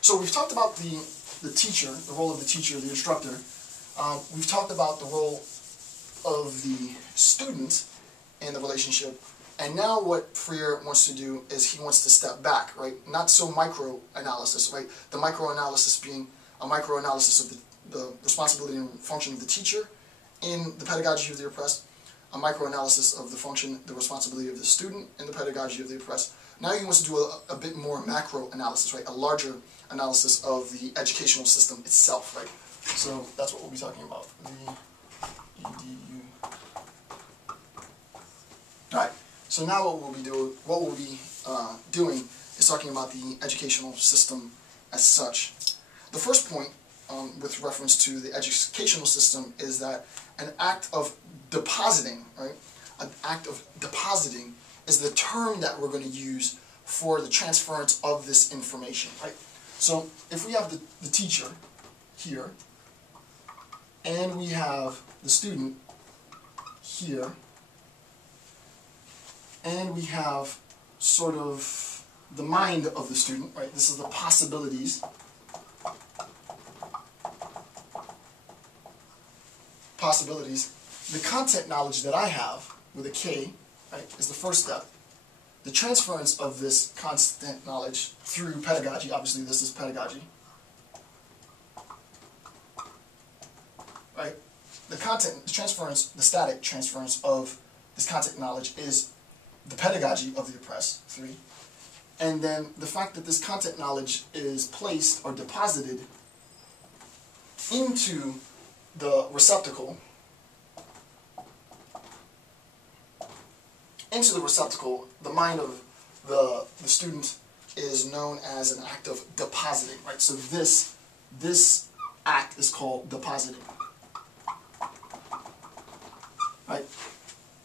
So we've talked about the teacher, the role of the teacher, the instructor. We've talked about the role of the student in the relationship. And now what Freire wants to do is he wants to step back, right? Not so micro-analysis, right? The micro-analysis being a micro-analysis of the responsibility and function of the teacher in the pedagogy of the oppressed, a micro-analysis of the function, the responsibility of the student in the pedagogy of the oppressed. Now he wants to do a bit more macro-analysis, right? A larger analysis of the educational system itself, right? So that's what we'll be talking about, the EDU. Alright, so now what we'll be doing is talking about the educational system as such. The first point with reference to the educational system is that an act of depositing, right? An act of depositing is the term that we're going to use for the transference of this information, right? So if we have the teacher here, and we have the student here, and we have sort of the mind of the student, right? This is the possibilities. The content knowledge that I have with a K, right, is the first step. The transference of this content knowledge through pedagogy, obviously this is pedagogy, right? The transference, the static transference of this content knowledge is the pedagogy of the oppressed, 3. And then the fact that this content knowledge is placed or deposited into the receptacle, the mind of the student is known as an act of depositing, right? So this act is called depositing, right?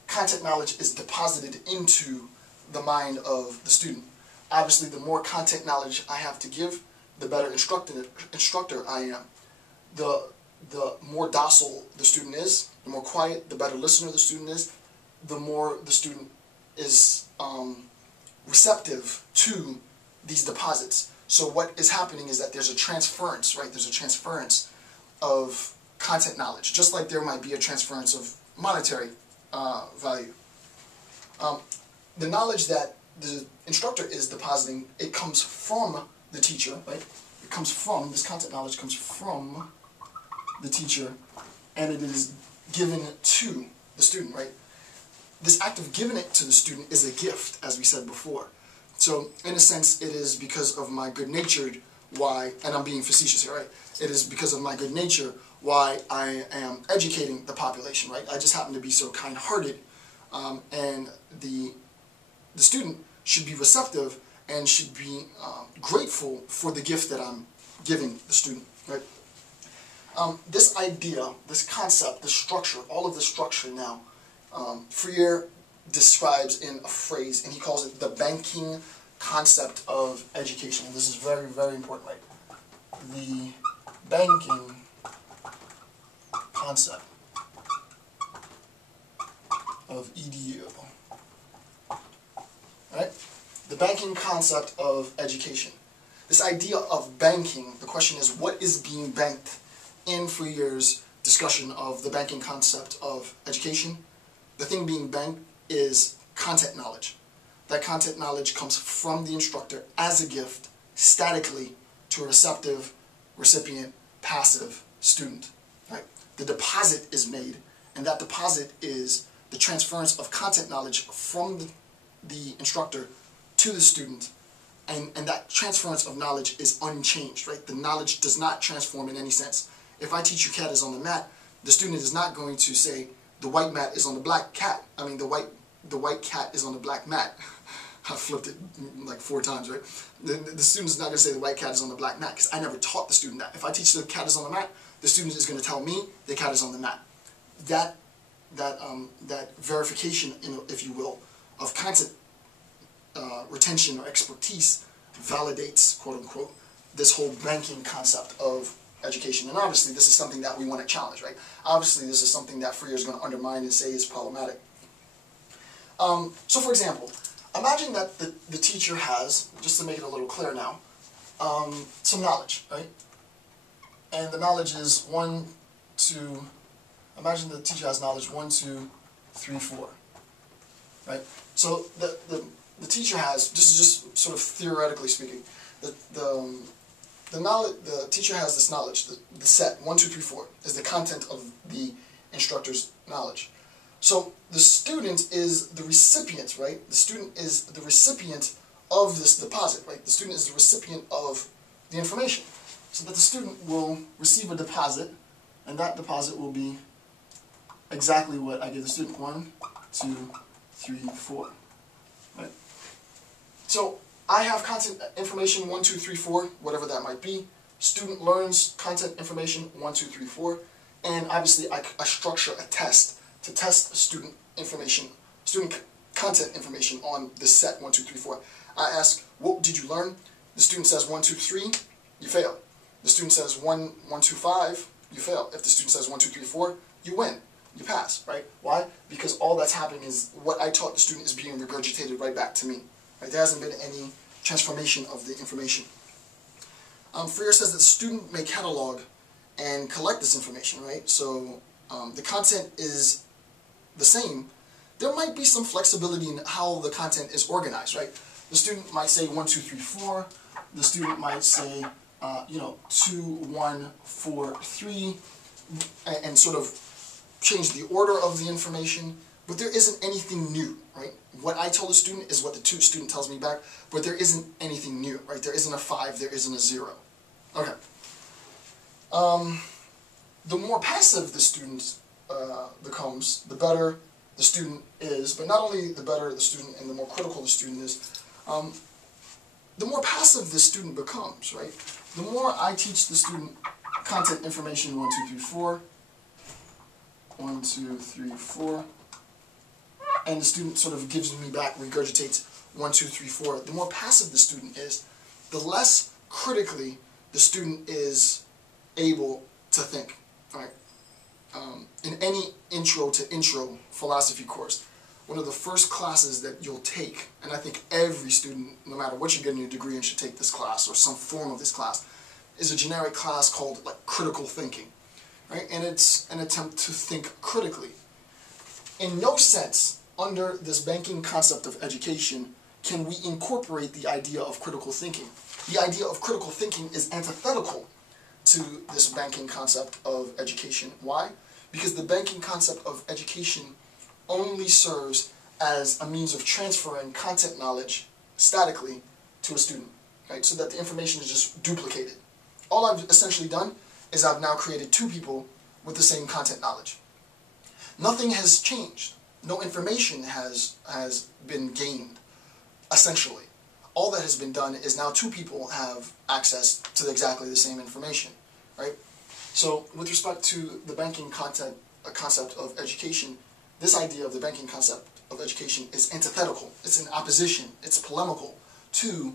Content knowledge is deposited into the mind of the student. Obviously, the more content knowledge I have to give, the better instructor I am. The more docile the student is, the more quiet, the better listener the student is, the more the student is receptive to these deposits. So what is happening is that there's a transference, right? There's a transference of content knowledge, just like there might be a transference of monetary value. The knowledge that the instructor is depositing, it comes from the teacher, right? It comes from, this content knowledge comes from the teacher, and it is given to the student, right? This act of giving it to the student is a gift, as we said before. So, in a sense, it is because of my good-natured why, and I'm being facetious here, right? It is because of my good nature why I am educating the population, right? I just happen to be so kind-hearted, and the student should be receptive and should be grateful for the gift that I'm giving the student, right? This idea, this concept, this structure, all of the structure now, Freire describes in a phrase, and he calls it the banking concept of education. And this is very, very important, right? The banking concept of EDU. Right? The banking concept of education. This idea of banking, the question is, what is being banked in Freire's discussion of the banking concept of education? The thing being banked is content knowledge. That content knowledge comes from the instructor as a gift, statically, to a receptive, recipient, passive student. Right? The deposit is made, and that deposit is the transference of content knowledge from the instructor to the student, and that transference of knowledge is unchanged, right? The knowledge does not transform in any sense. If I teach you cat is on the mat, the student is not going to say the white mat is on the black cat. I mean the white cat is on the black mat. I flipped it like 4 times, right? The student is not going to say the white cat is on the black mat because I never taught the student that. If I teach the cat is on the mat, the student is going to tell me the cat is on the mat. That verification, if you will, of content retention or expertise validates, quote unquote, this whole banking concept of education. And obviously this is something that we want to challenge, right? Obviously this is something that Freire is going to undermine and say is problematic. So for example, imagine that the teacher has, just to make it a little clearer now, some knowledge, right? And the knowledge is 1, 2, imagine the teacher has knowledge 1, 2, 3, 4, right? So the teacher has, this is just sort of theoretically speaking, the teacher has this knowledge, the set 1, 2, 3, 4 is the content of the instructor's knowledge. So the student is the recipient, right? The student is the recipient of this deposit, right? The student is the recipient of the information. So that the student will receive a deposit, and that deposit will be exactly what I give the student. 1, 2, 3, 4. Right? So I have content information 1, 2, 3, 4, whatever that might be. Student learns content information 1, 2, 3, 4, and obviously I structure a test to test student content information on this set 1, 2, 3, 4. I ask, what did you learn? The student says 1, 2, 3, you fail. The student says 1, 2, 5, you fail. If the student says 1, 2, 3, 4, you win. You pass, right? Why? Because all that's happening is what I taught the student is being regurgitated right back to me. Right? There hasn't been any transformation of the information. Freire says that the student may catalog and collect this information, right? So the content is the same. There might be some flexibility in how the content is organized, right? The student might say 1, 2, 3, 4. The student might say 2, 1, 4, 3, and sort of change the order of the information, but there isn't anything new, right? What I told the student is what the student tells me back, but there isn't anything new, right? There isn't a 5, there isn't a 0. Okay. The more passive the student becomes, the better the student is, but not only the better the student and the more critical the student is, the more passive the student becomes, right? The more I teach the student content information 1, 2, 3, 4, 1, 2, 3, 4, and the student sort of gives me back, regurgitates 1, 2, 3, 4, the more passive the student is, the less critically the student is able to think, right? In any intro to intro philosophy course, one of the first classes that you'll take, and I think every student, no matter what you're getting your degree in, should take this class or some form of this class, is a generic class called like critical thinking, right? And it's an attempt to think critically. In no sense, under this banking concept of education, can we incorporate the idea of critical thinking. The idea of critical thinking is antithetical to this banking concept of education. Why? Because the banking concept of education only serves as a means of transferring content knowledge statically to a student, right? So that the information is just duplicated. All I've essentially done is I've now created 2 people with the same content knowledge. Nothing has changed. No information has been gained, essentially. All that has been done is now 2 people have access to exactly the same information, right? So with respect to the banking concept of education, this idea of the banking concept of education is antithetical. It's in opposition. It's polemical to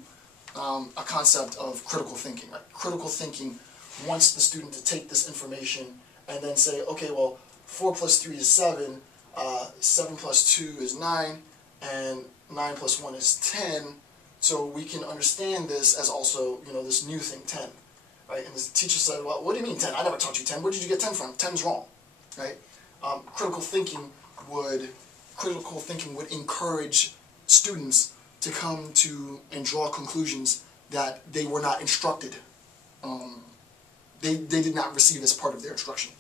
a concept of critical thinking, right? Critical thinking wants the student to take this information and then say, okay, well, 4 plus 3 is 7, 7 plus 2 is 9, and 9 plus 1 is 10, so we can understand this as also, this new thing, 10, right? And the teacher said, well, what do you mean 10? I never taught you 10. Where did you get 10 from? 10's wrong, right? Critical thinking would encourage students to come to and draw conclusions that they were not instructed. They did not receive as part of their instruction.